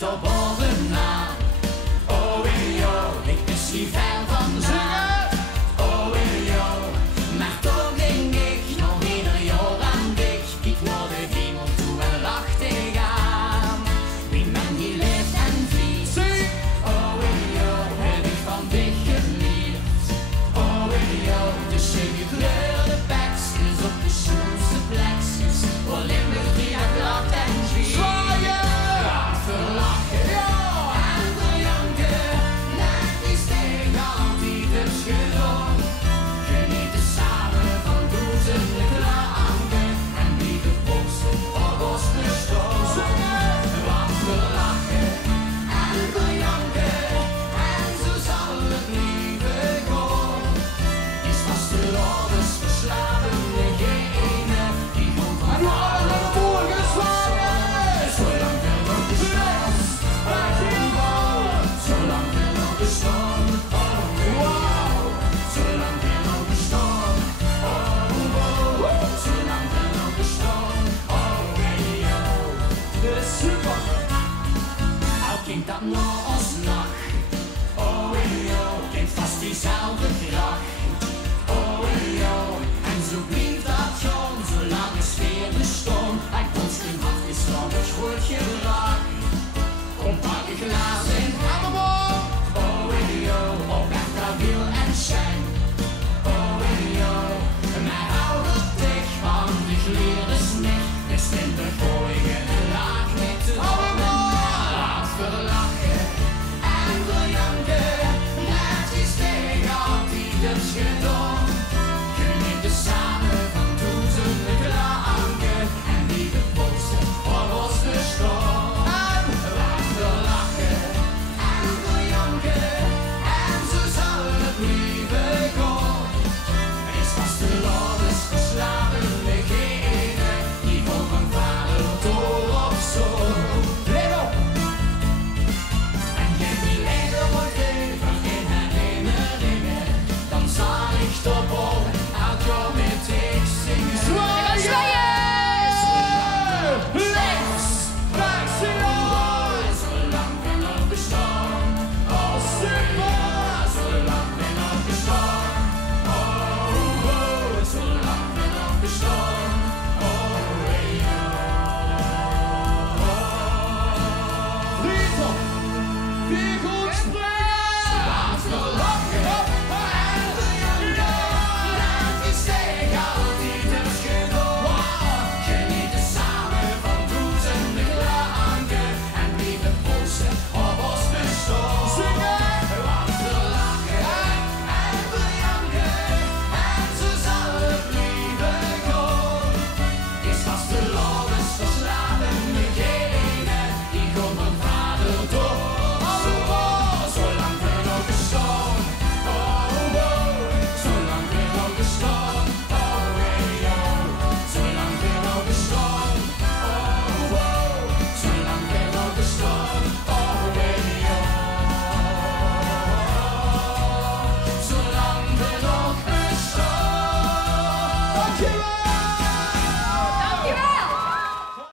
ligt op bovenaan. Oh, yo, ik ben niet ver vandaan. Oh, yo, maar toch denk ik nog ieder jaar aan dich. Kijk naar de hemel toe en lach tegenaan. Wie men die leeft en vliegt. Oh, yo, heb ik van dich geleerd. Oh, yo, de gekleurde bekjes op de schoonste plekjes. Waar Limburg die uit lacht en giet. Laat verlachen, en verjanken. Net die steen altijd het gedaan. Genieten samen van doezende klanken. En wie de volste op ons bestaan. Laat verlachen, en verjanken. En zo zal het leven gaan. Is vast de ouders verslaven degene die gewoon van alle voorgeslagen. Zolang er nog bestaan, zolang er nog bestaan, zolang er nog bestaan, zolang er nog bestaan, de super. Al klinkt dat nog als nacht, klinkt vast diezelfde graag. En zo blijft dat gaan, zolang de sfeer bestond. Hij kon zijn hart is van het groot geraakt.